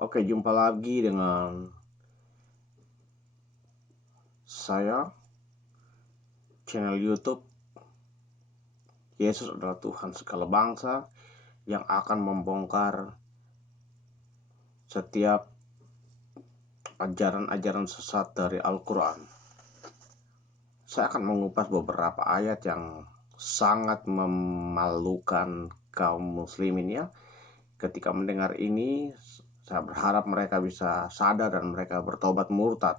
Oke, jumpa lagi dengan saya, channel YouTube Yesus adalah Tuhan segala bangsa, yang akan membongkar setiap ajaran-ajaran sesat dari Al-Quran. Saya akan mengupas beberapa ayat yang sangat memalukan kaum muslimin ya. Ketika mendengar ini, saya berharap mereka bisa sadar dan mereka bertobat murtad.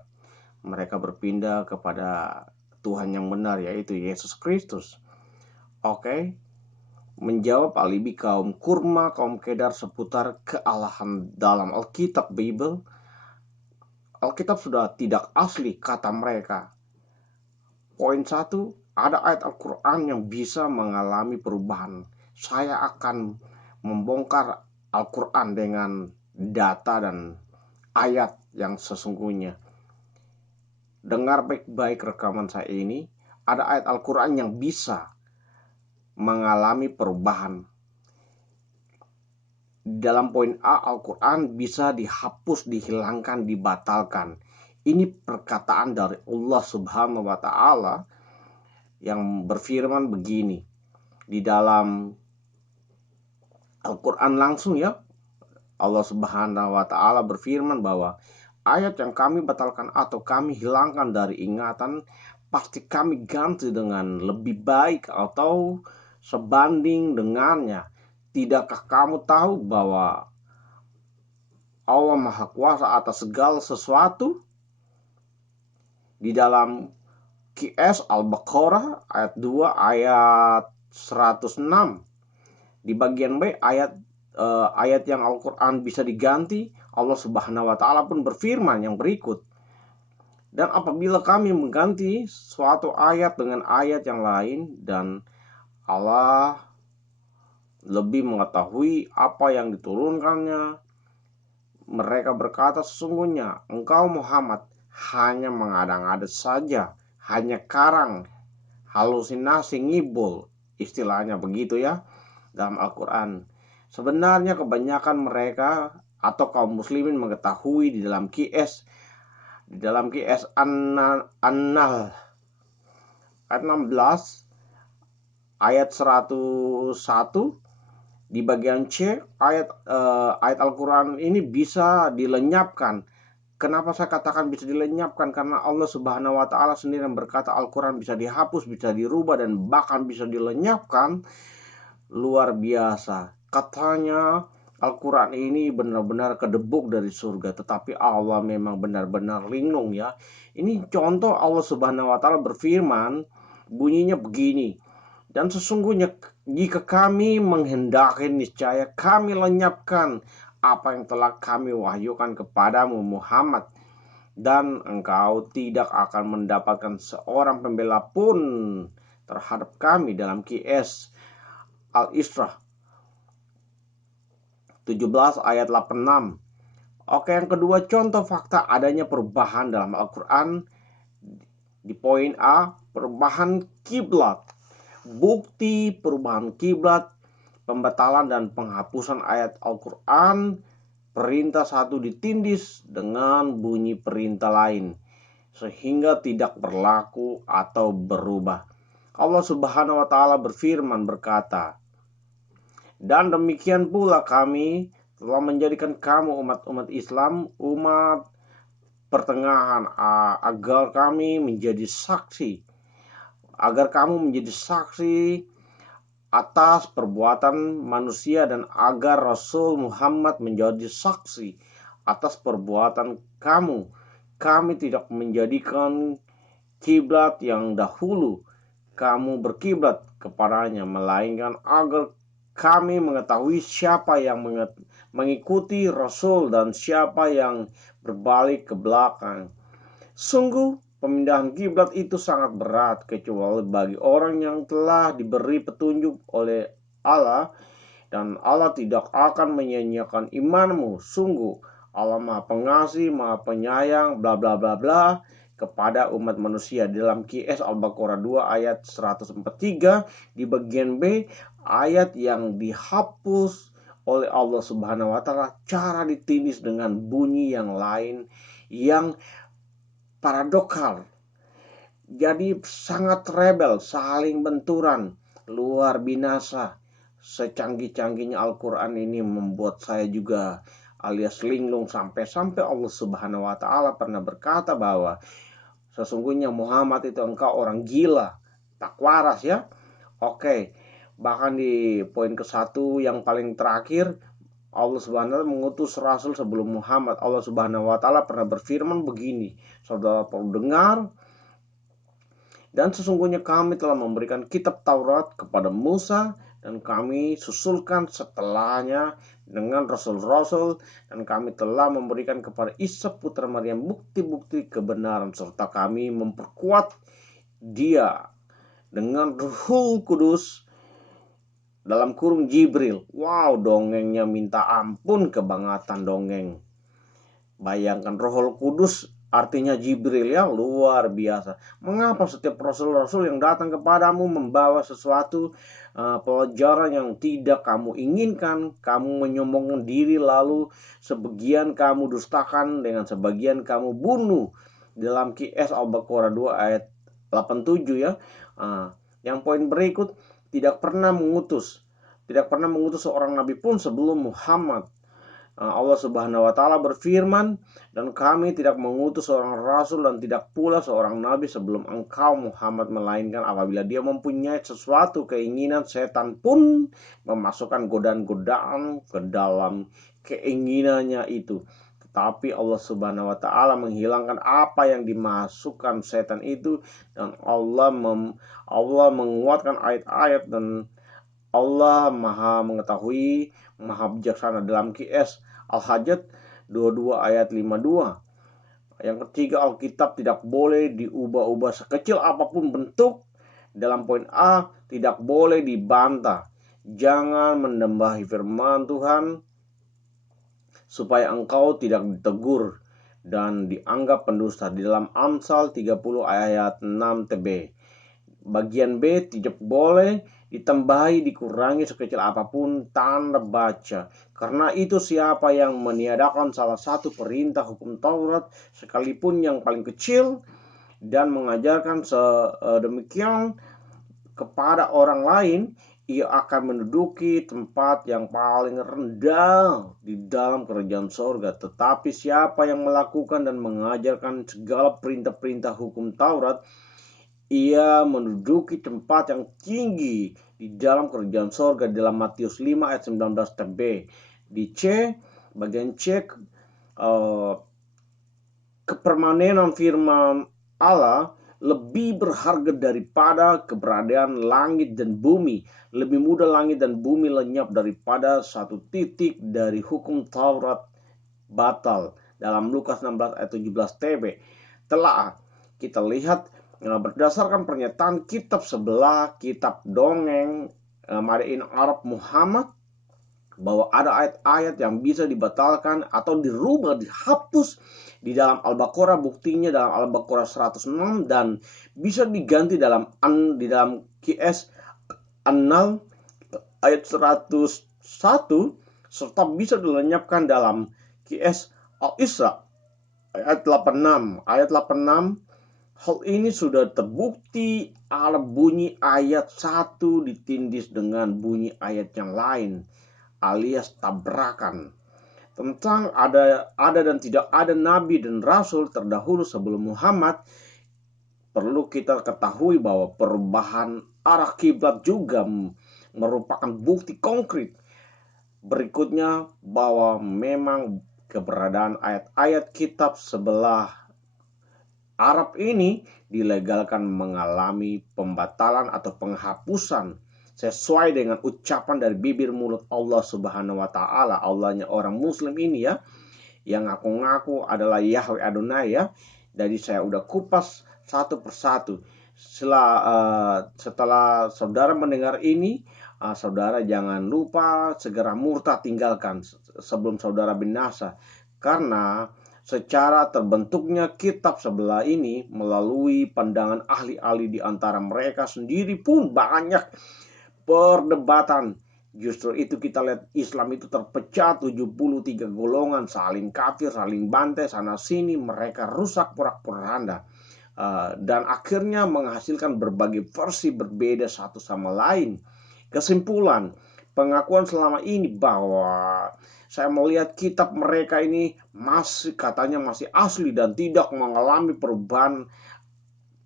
Mereka berpindah kepada Tuhan yang benar, yaitu Yesus Kristus. Oke, menjawab alibi kaum kurma, kaum kedar seputar kealahan dalam Alkitab Bible. Alkitab sudah tidak asli kata mereka. Poin 1, ada ayat Al-Quran yang bisa mengalami perubahan. Saya akan membongkar Al-Quran dengan data dan ayat yang sesungguhnya. Dengar baik-baik rekaman saya ini. Ada ayat Al-Quran yang bisa mengalami perubahan. Dalam poin A, Al-Quran bisa dihapus, dihilangkan, dibatalkan. Ini perkataan dari Allah Subhanahu wa Ta'ala yang berfirman begini di dalam Al-Quran langsung ya. Allah Subhanahu wa Ta'ala berfirman bahwa ayat yang kami batalkan atau kami hilangkan dari ingatan pasti kami ganti dengan lebih baik atau sebanding dengannya. Tidakkah kamu tahu bahwa Allah Maha Kuasa atas segala sesuatu? Di dalam QS Al-Baqarah ayat 2 ayat 106. Di bagian B ayat yang Al-Quran bisa diganti, Allah Subhanahu wa Ta'ala pun berfirman yang berikut. Dan apabila kami mengganti suatu ayat dengan ayat yang lain, dan Allah lebih mengetahui apa yang diturunkannya, mereka berkata, sesungguhnya engkau Muhammad hanya mengada-ngada saja, hanya karang, halusinasi, ngibul, istilahnya begitu ya dalam Al-Quran. Sebenarnya kebanyakan mereka atau kaum muslimin mengetahui di dalam QS An-Nahl ayat 16 ayat 101. Di bagian C ayat Al-Quran ini bisa dilenyapkan. Kenapa saya katakan bisa dilenyapkan? Karena Allah Subhanahu wa Ta'ala sendiri yang berkata Al-Quran bisa dihapus, bisa dirubah, dan bahkan bisa dilenyapkan. Luar biasa. Katanya Al-Quran ini benar-benar kedebuk dari surga, tetapi Allah memang benar-benar linglung ya. Ini contoh Allah Subhanahu wa Ta'ala berfirman, bunyinya begini. Dan sesungguhnya jika kami menghendaki, niscaya kami lenyapkan apa yang telah kami wahyukan kepadamu Muhammad, dan engkau tidak akan mendapatkan seorang pembela pun terhadap kami. Dalam QS Al-Isra 17 ayat 86. Oke, yang kedua, contoh fakta adanya perubahan dalam Al-Quran. Di poin A, perubahan kiblat. Bukti perubahan kiblat, pembatalan dan penghapusan ayat Al-Quran. Perintah satu ditindis dengan bunyi perintah lain, sehingga tidak berlaku atau berubah. Allah Subhanahu wa Ta'ala berfirman berkata, dan demikian pula kami telah menjadikan kamu umat-umat Islam, umat pertengahan, agar kami menjadi saksi, agar kamu menjadi saksi atas perbuatan manusia, dan agar Rasul Muhammad menjadi saksi atas perbuatan kamu. Kami tidak menjadikan kiblat yang dahulu kamu berkiblat kepadanya, melainkan agar kami mengetahui siapa yang mengikuti Rasul dan siapa yang berbalik ke belakang. Sungguh pemindahan kiblat itu sangat berat, kecuali bagi orang yang telah diberi petunjuk oleh Allah, dan Allah tidak akan menyia-nyiakan imanmu. Sungguh Allah Maha Pengasih, Maha Penyayang, bla bla bla bla, kepada umat manusia. Dalam QS Al-Baqarah 2 ayat 143. Di bagian B, ayat yang dihapus oleh Allah Subhanahu wa Ta'ala, cara ditindis dengan bunyi yang lain yang paradokal. Jadi sangat rebel, saling benturan, luar binasa. Secanggih-canggihnya Al-Quran ini membuat saya juga alias linglung, sampai Allah Subhanahu wa Ta'ala pernah berkata bahwa sesungguhnya Muhammad itu engkau orang gila, tak waras ya. Oke, bahkan di poin ke-1 yang paling terakhir, Allah Subhanahu wa Ta'ala mengutus Rasul sebelum Muhammad. Allah Subhanahu wa Ta'ala pernah berfirman begini, saudara perlu dengar. Dan sesungguhnya kami telah memberikan kitab Taurat kepada Musa, dan kami susulkan setelahnya dengan rasul-rasul, dan kami telah memberikan kepada Isa putra Maryam bukti-bukti kebenaran, serta kami memperkuat dia dengan Ruhul Kudus, dalam kurung Jibril. Wow, dongengnya minta ampun kebangetan dongeng. Bayangkan, Rohul Kudus artinya Jibril ya, luar biasa. Mengapa setiap rasul-rasul yang datang kepadamu membawa sesuatu pelajaran yang tidak kamu inginkan, kamu menyombongkan diri, lalu sebagian kamu dustakan, dengan sebagian kamu bunuh. Dalam QS Al-Baqarah 2 ayat 87 ya. Yang poin berikut, tidak pernah mengutus seorang nabi pun sebelum Muhammad. Allah Subhanahu wa Ta'ala berfirman, dan kami tidak mengutus seorang rasul dan tidak pula seorang nabi sebelum engkau Muhammad, melainkan apabila dia mempunyai sesuatu keinginan, setan pun memasukkan godaan-godaan ke dalam keinginannya itu. Tetapi Allah Subhanahu wa Ta'ala menghilangkan apa yang dimasukkan setan itu, dan Allah menguatkan ayat-ayat, dan Allah Maha mengetahui, Maha bijaksana. Dalam QS Al-Hajj 22 ayat 52. Yang ketiga, Alkitab tidak boleh diubah-ubah sekecil apapun bentuk. Dalam poin A, tidak boleh dibantah. Jangan mendembahi firman Tuhan supaya engkau tidak ditegur dan dianggap pendusta. Di dalam Amsal 30 ayat 6 TB. Bagian B, tidak boleh ditambahi, dikurangi sekecil apapun tanda baca. Karena itu siapa yang meniadakan salah satu perintah hukum Taurat, sekalipun yang paling kecil, dan mengajarkan sedemikian kepada orang lain, ia akan menduduki tempat yang paling rendah di dalam kerajaan sorga. Tetapi siapa yang melakukan dan mengajarkan segala perintah-perintah hukum Taurat, ia menduduki tempat yang tinggi di dalam kerajaan sorga. Dalam Matius 5 ayat 19 TB. Di C, bagian C, kepermanenan firman Allah lebih berharga daripada keberadaan langit dan bumi. Lebih mudah langit dan bumi lenyap daripada satu titik dari hukum Taurat batal. Dalam Lukas 16 ayat 17 TB. Telah kita lihat berdasarkan pernyataan kitab sebelah, kitab dongeng Made in Arab Muhammad, bahwa ada ayat-ayat yang bisa dibatalkan atau dirubah, dihapus di dalam Al-Baqarah. Buktinya dalam Al-Baqarah 106, dan bisa diganti di dalam QS An-Nahl ayat 101, serta bisa dilenyapkan dalam QS Al-Isra ayat 86. Ayat 86, hal ini sudah terbukti ala bunyi ayat 1 ditindis dengan bunyi ayat yang lain, alias tabrakan. Tentang ada dan tidak ada nabi dan rasul terdahulu sebelum Muhammad, perlu kita ketahui bahwa perubahan arah kiblat juga merupakan bukti konkret berikutnya bahwa memang keberadaan ayat-ayat kitab sebelah Arab ini dilegalkan mengalami pembatalan atau penghapusan sesuai dengan ucapan dari bibir mulut Allah Subhanahu wa Ta'ala. Allahnya orang Muslim ini ya, yang ngaku-ngaku adalah Yahweh Adonai ya. Jadi saya udah kupas satu persatu. Setelah saudara mendengar ini, saudara jangan lupa segera murtad, tinggalkan sebelum saudara binasa. Karena secara terbentuknya kitab sebelah ini melalui pandangan ahli-ahli di antara mereka sendiri pun banyak perdebatan Justru itu kita lihat Islam itu terpecah 73 golongan, saling kafir, saling bantai sana sini, mereka rusak porak-poranda. Dan akhirnya menghasilkan berbagai versi berbeda satu sama lain. Kesimpulan, pengakuan selama ini bahwa saya melihat kitab mereka ini masih katanya masih asli dan tidak mengalami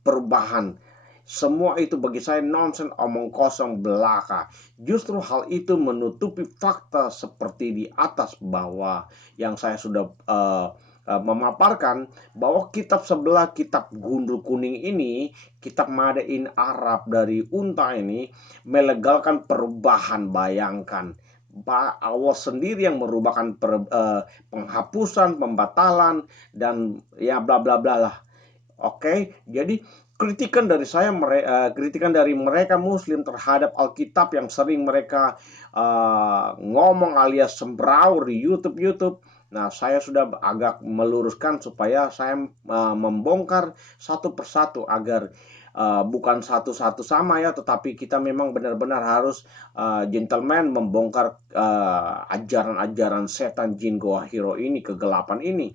perubahan. Semua itu bagi saya nonsen, omong kosong belaka. Justru hal itu menutupi fakta seperti di atas bahwa yang saya sudah memaparkan, bahwa kitab sebelah, kitab gundul kuning ini, kitab Madain Arab dari unta ini melegalkan perubahan. Bayangkan, Allah sendiri yang merubahkan penghapusan, pembatalan, dan ya bla bla bla lah. Oke, jadi kritikan dari mereka Muslim terhadap Alkitab yang sering mereka ngomong alias sembraur di YouTube. Nah, saya sudah agak meluruskan supaya saya membongkar satu persatu agar bukan satu-satu sama ya, tetapi kita memang benar-benar harus gentleman membongkar ajaran-ajaran setan, jin, goa, hero ini, kegelapan ini.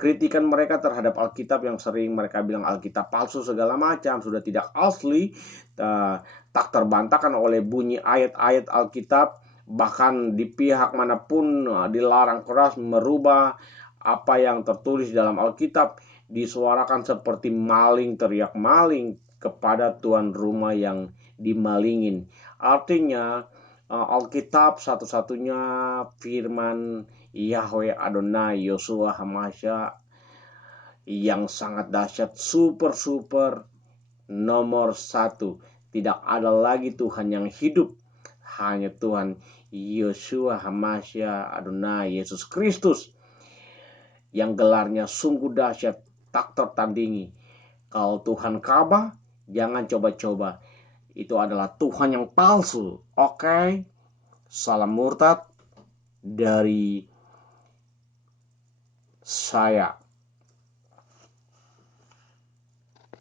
Kritikan mereka terhadap Alkitab yang sering mereka bilang Alkitab palsu segala macam, sudah tidak asli, tak terbantahkan oleh bunyi ayat-ayat Alkitab. Bahkan di pihak manapun dilarang keras merubah apa yang tertulis dalam Alkitab, disuarakan seperti maling teriak maling kepada tuan rumah yang dimalingin. Artinya Alkitab satu-satunya firman Yahweh Adonai Yeshua Hamasya yang sangat dahsyat, super nomor satu. Tidak ada lagi Tuhan yang hidup, hanya Tuhan Yeshua Hamasya Adonai Yesus Kristus yang gelarnya sungguh dahsyat, tak tertandingi. Kalau Tuhan Ka'bah, jangan coba-coba, itu adalah Tuhan yang palsu. Oke? Salam murtad dari saya.